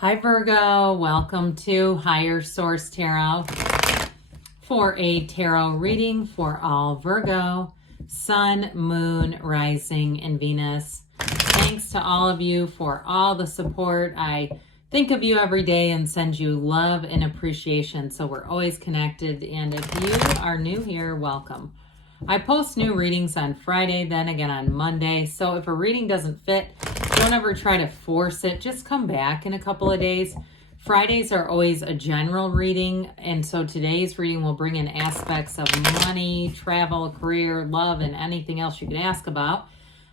Hi Virgo, welcome to Higher Source Tarot for a tarot reading for all Virgo, Sun, Moon, Rising, and Venus. Thanks to all of you for all the support. I think of you every day and send you love and appreciation, so we're always connected. And if you are new here, welcome. I post new readings on Friday, then again on Monday. So if a reading doesn't fit, don't ever try to force it. Just come back in a couple of days. Fridays are always a general reading. And so today's reading will bring in aspects of money, travel, career, love, and anything else you could ask about.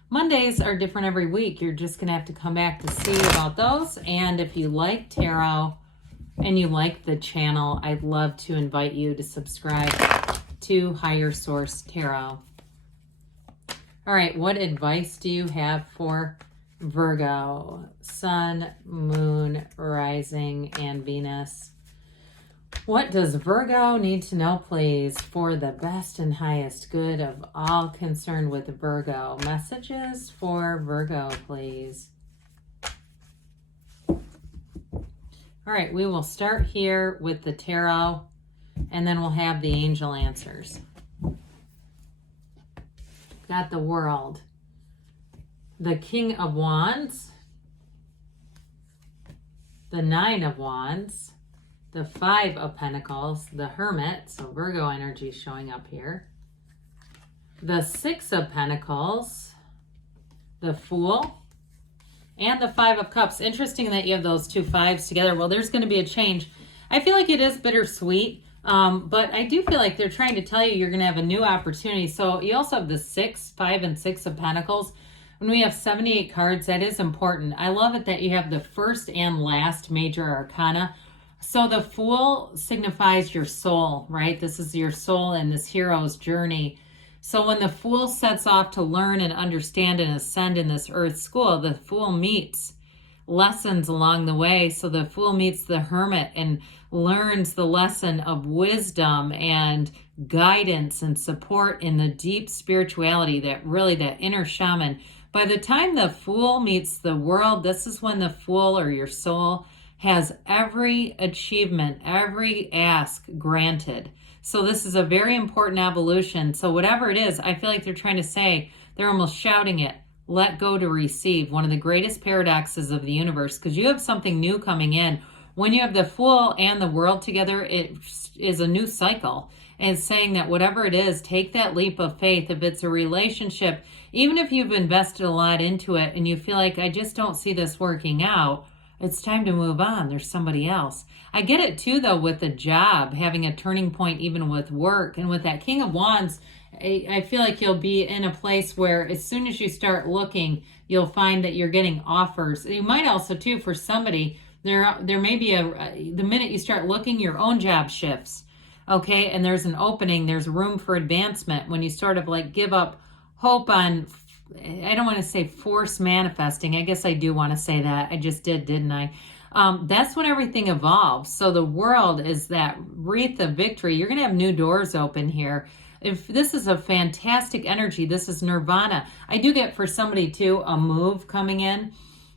Mondays are different every week. You're just going to have to come back to see about those. And if you like tarot and you like the channel, I'd love to invite you to subscribe to Higher Source Tarot. All right, what advice do you have for Virgo, Sun, Moon, Rising, and Venus? What does Virgo need to know, please, for the best and highest good of all concerned with Virgo? Messages for Virgo, please. All right, we will start here with the tarot, and then we'll have the angel answers. Got the World, the King of Wands, the Nine of Wands, the Five of Pentacles, the Hermit, so Virgo energy showing up here, the Six of Pentacles, the Fool, and the Five of Cups. Interesting that you have those two fives together. Well, there's going to be a change. I feel like it is bittersweet, but I do feel like they're trying to tell you you're going to have a new opportunity. So you also have the 6, 5, and 6 of Pentacles. When we have 78 cards, that is important. I love it that you have the first and last major arcana. So the Fool signifies your soul, right? This is your soul and this hero's journey. So when the Fool sets off to learn and understand and ascend in this earth school, the Fool meets lessons along the way. So the Fool meets the Hermit and learns the lesson of wisdom and guidance and support in the deep spirituality, that inner shaman. By the time the Fool meets the World, this is when the Fool, or your soul, has every achievement, every ask granted. So this is a very important evolution. So whatever it is, I feel like they're trying to say, they're almost shouting it, let go to receive. One of the greatest paradoxes of the universe, because you have something new coming in. When you have the Fool and the World together, it is a new cycle. And it's saying that whatever it is, take that leap of faith. If it's a relationship, even if you've invested a lot into it and you feel like, I just don't see this working out, it's time to move on. There's somebody else. I get it too, though, with the job, having a turning point, even with work. And with that King of Wands, I feel like you'll be in a place where as soon as you start looking, you'll find that you're getting offers. You might also, too, for somebody, there may be the minute you start looking, your own job shifts. Okay, and there's an opening, there's room for advancement when you sort of like give up hope on, I don't want to say force manifesting. I guess I do want to say that. I just did, didn't I? That's when everything evolves. So the World is that wreath of victory. You're going to have new doors open here. If this is a fantastic energy, this is nirvana. I do get for somebody too, a move coming in.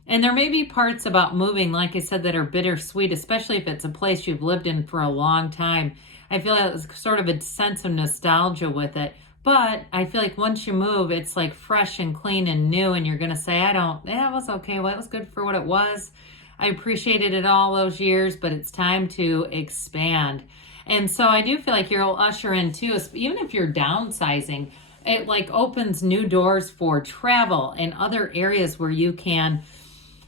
And there may be parts about moving, like I said, that are bittersweet, especially if it's a place you've lived in for a long time. I feel like it's sort of a sense of nostalgia with it. But I feel like once you move, it's like fresh and clean and new. And you're going to say, it was okay. Well, it was good for what it was. I appreciated it all those years, but it's time to expand. And so I do feel like you'll usher in too, even if you're downsizing, it like opens new doors for travel and other areas where you can,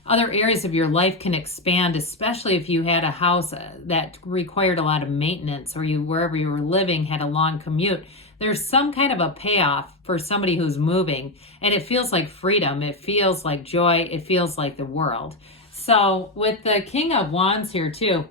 other areas of your life can expand, especially if you had a house that required a lot of maintenance, or wherever you were living had a long commute. There's some kind of a payoff for somebody who's moving, and it feels like freedom. It feels like joy. It feels like the world. So with the King of Wands here too,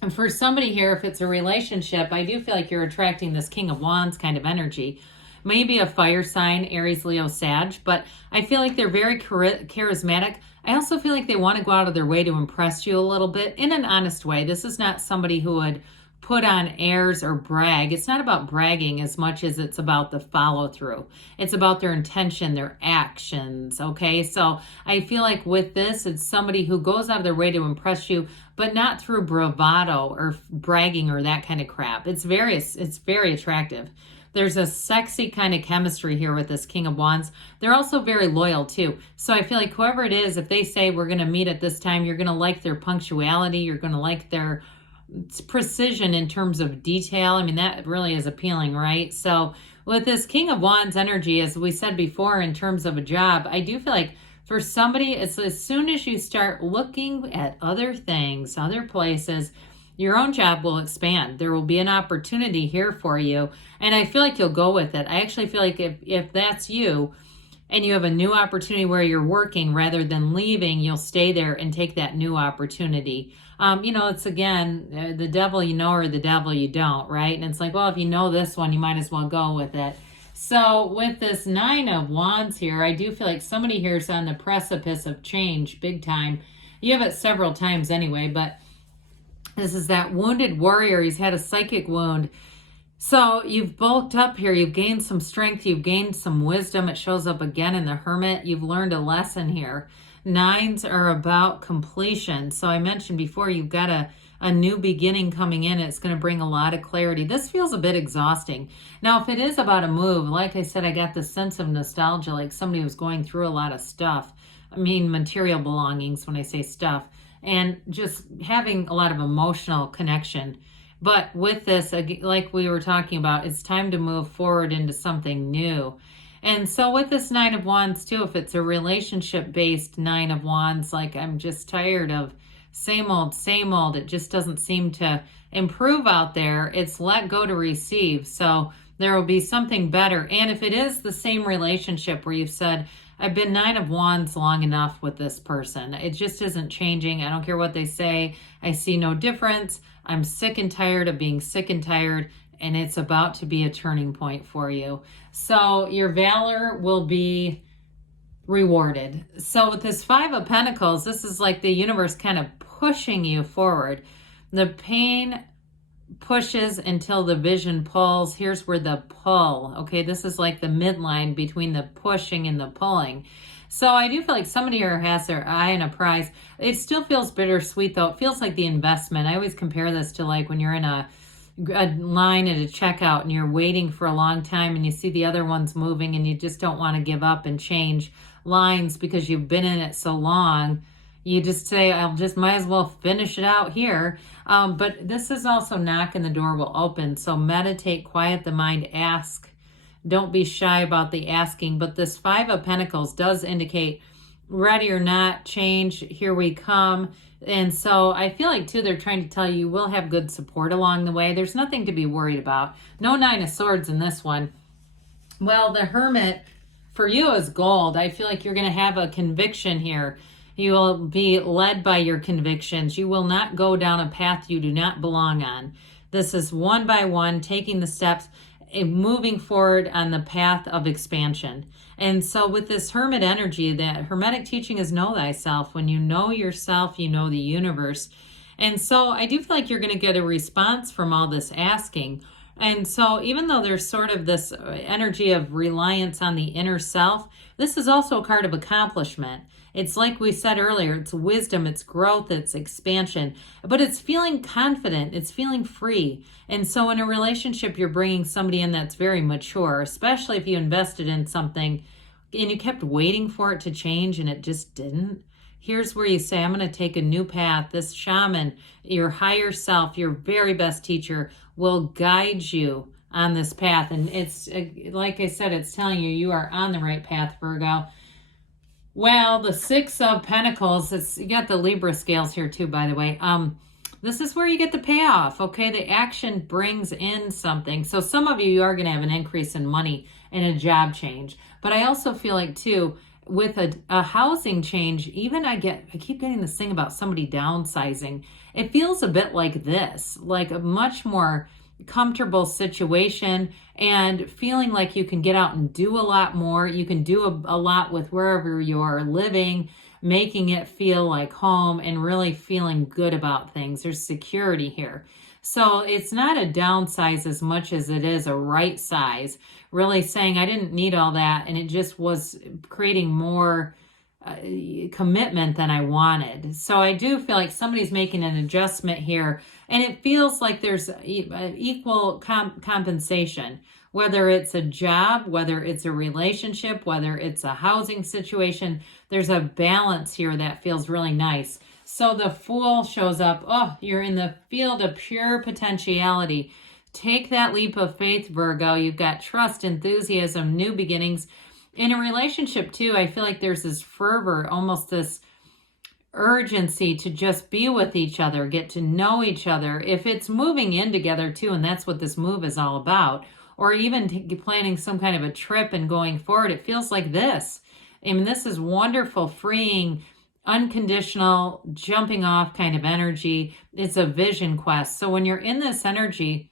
and for somebody here, if it's a relationship, I do feel like you're attracting this King of Wands kind of energy. Maybe a fire sign, Aries, Leo, Sag, but I feel like they're very charismatic. I also feel like they want to go out of their way to impress you a little bit in an honest way. This is not somebody who would put on airs or brag. It's not about bragging as much as it's about the follow through. It's about their intention, their actions. Okay. So I feel like with this, it's somebody who goes out of their way to impress you, but not through bravado or bragging or that kind of crap. It's very attractive. There's a sexy kind of chemistry here with this King of Wands. They're also very loyal too. So I feel like whoever it is, if they say we're going to meet at this time, you're going to like their punctuality. You're going to like their precision in terms of detail. I mean, that really is appealing, right? So with this King of Wands energy, as we said before, in terms of a job, I do feel like for somebody, it's as soon as you start looking at other things, other places, your own job will expand. There will be an opportunity here for you. And I feel like you'll go with it. I actually feel like if that's you and you have a new opportunity where you're working rather than leaving, you'll stay there and take that new opportunity. It's again, the devil you know or the devil you don't, right? And it's like, well, if you know this one, you might as well go with it. So with this 9 of Wands here, I do feel like somebody here is on the precipice of change big time. You have it several times anyway, but this is that wounded warrior. He's had a psychic wound. So you've bulked up here. You've gained some strength. You've gained some wisdom. It shows up again in the Hermit. You've learned a lesson here. 9s are about completion. So I mentioned before, you've got a new beginning coming in. It's going to bring a lot of clarity. This feels a bit exhausting. Now, if it is about a move, like I said, I got this sense of nostalgia, like somebody was going through a lot of stuff. I mean, material belongings when I say stuff. And just having a lot of emotional connection. But with this, like we were talking about, it's time to move forward into something new. And so with this 9 of Wands too, if it's a relationship-based 9 of Wands, like I'm just tired of same old, it just doesn't seem to improve out there. It's let go to receive. So there will be something better. And if it is the same relationship where you've said, I've been 9 of Wands long enough with this person. It just isn't changing. I don't care what they say. I see no difference. I'm sick and tired of being sick and tired, and it's about to be a turning point for you. So your valor will be rewarded. So with this 5 of Pentacles, this is like the universe kind of pushing you forward. The pain pushes until the vision pulls. Here's where the pull, okay, this is like the midline between the pushing and the pulling. So I do feel like somebody here has their eye on a prize. It still feels bittersweet though. It feels like the investment. I always compare this to like when you're in a line at a checkout and you're waiting for a long time and you see the other ones moving and you just don't want to give up and change lines because you've been in it so long. You just say, I'll just might as well finish it out here. But this is also knocking, the door will open. So meditate, quiet the mind, ask. Don't be shy about the asking. But this 5 of Pentacles does indicate ready or not, change, here we come. And so I feel like too, they're trying to tell you, you will have good support along the way. There's nothing to be worried about. No 9 of Swords in this one. Well, the Hermit for you is gold. I feel like you're going to have a conviction here. You will be led by your convictions. You will not go down a path you do not belong on. This is one by one, taking the steps and moving forward on the path of expansion. And so with this Hermit energy, that Hermetic teaching is know thyself. When you know yourself, you know the universe. And so I do feel like you're going to get a response from all this asking. And so even though there's sort of this energy of reliance on the inner self, this is also a card of accomplishment. It's like we said earlier, it's wisdom, it's growth, it's expansion, but it's feeling confident, it's feeling free. And so in a relationship, you're bringing somebody in that's very mature, especially if you invested in something and you kept waiting for it to change and it just didn't. Here's where you say, I'm going to take a new path. This shaman, your higher self, your very best teacher, will guide you on this path. And it's, like I said, it's telling you, you are on the right path, Virgo. Well, the 6 of Pentacles, you got the Libra scales here too, by the way. This is where you get the payoff, okay? The action brings in something. So some of you are going to have an increase in money and a job change. But I also feel like too, with a housing change, even I keep getting this thing about somebody downsizing. It feels a bit like this, like a much more comfortable situation and feeling like you can get out and do a lot more. You can do a lot with wherever you're living, making it feel like home and really feeling good about things. There's security here. So it's not a downsize as much as it is a right size, really saying I didn't need all that, and it just was creating more commitment than I wanted. So I do feel like somebody's making an adjustment here, and it feels like there's equal compensation, whether it's a job, whether it's a relationship, whether it's a housing situation. There's a balance here that feels really nice. So the Fool shows up. Oh, you're in the field of pure potentiality. Take that leap of faith, Virgo. You've got trust, enthusiasm, new beginnings. In a relationship, too, I feel like there's this fervor, almost this urgency to just be with each other, get to know each other. If it's moving in together, too, and that's what this move is all about, or even planning some kind of a trip and going forward, it feels like this. I mean, this is wonderful, freeing, unconditional, jumping off kind of energy. It's a vision quest. So when you're in this energy,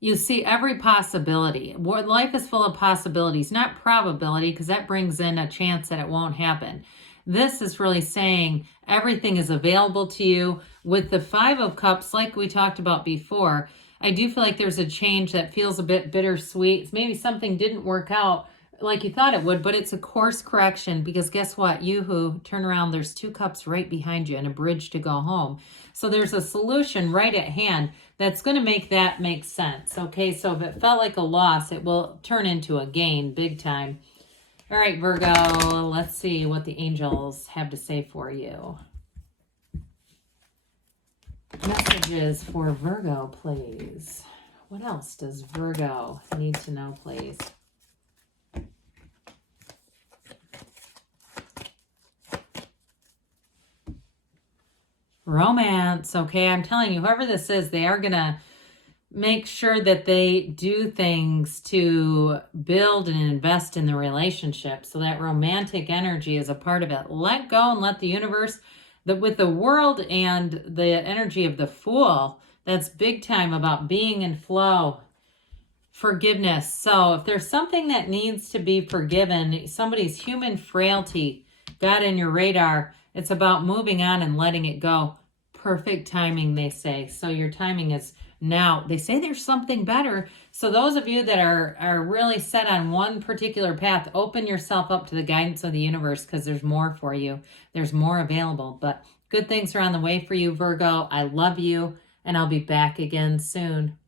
you see every possibility. Life is full of possibilities, not probability, because that brings in a chance that it won't happen. This is really saying everything is available to you. With the Five of Cups, like we talked about before, I do feel like there's a change that feels a bit bittersweet. Maybe something didn't work out like you thought it would, but it's a course correction, because guess what? You who turn around, there's 2 cups right behind you and a bridge to go home. So there's a solution right at hand that's going to make that make sense. Okay, so if it felt like a loss, it will turn into a gain big time. All right, Virgo, let's see what the angels have to say for you. Messages for Virgo, please. What else does Virgo need to know, please? Romance. Okay, I'm telling you, whoever this is, they are going to make sure that they do things to build and invest in the relationship. So that romantic energy is a part of it. Let go and let the universe, with the world and the energy of the Fool, that's big time about being in flow. Forgiveness. So if there's something that needs to be forgiven, somebody's human frailty got in your radar, it's about moving on and letting it go. Perfect timing, they say. So your timing is now. They say there's something better. So those of you that are really set on one particular path, open yourself up to the guidance of the universe, because there's more for you. There's more available. But good things are on the way for you, Virgo. I love you, and I'll be back again soon.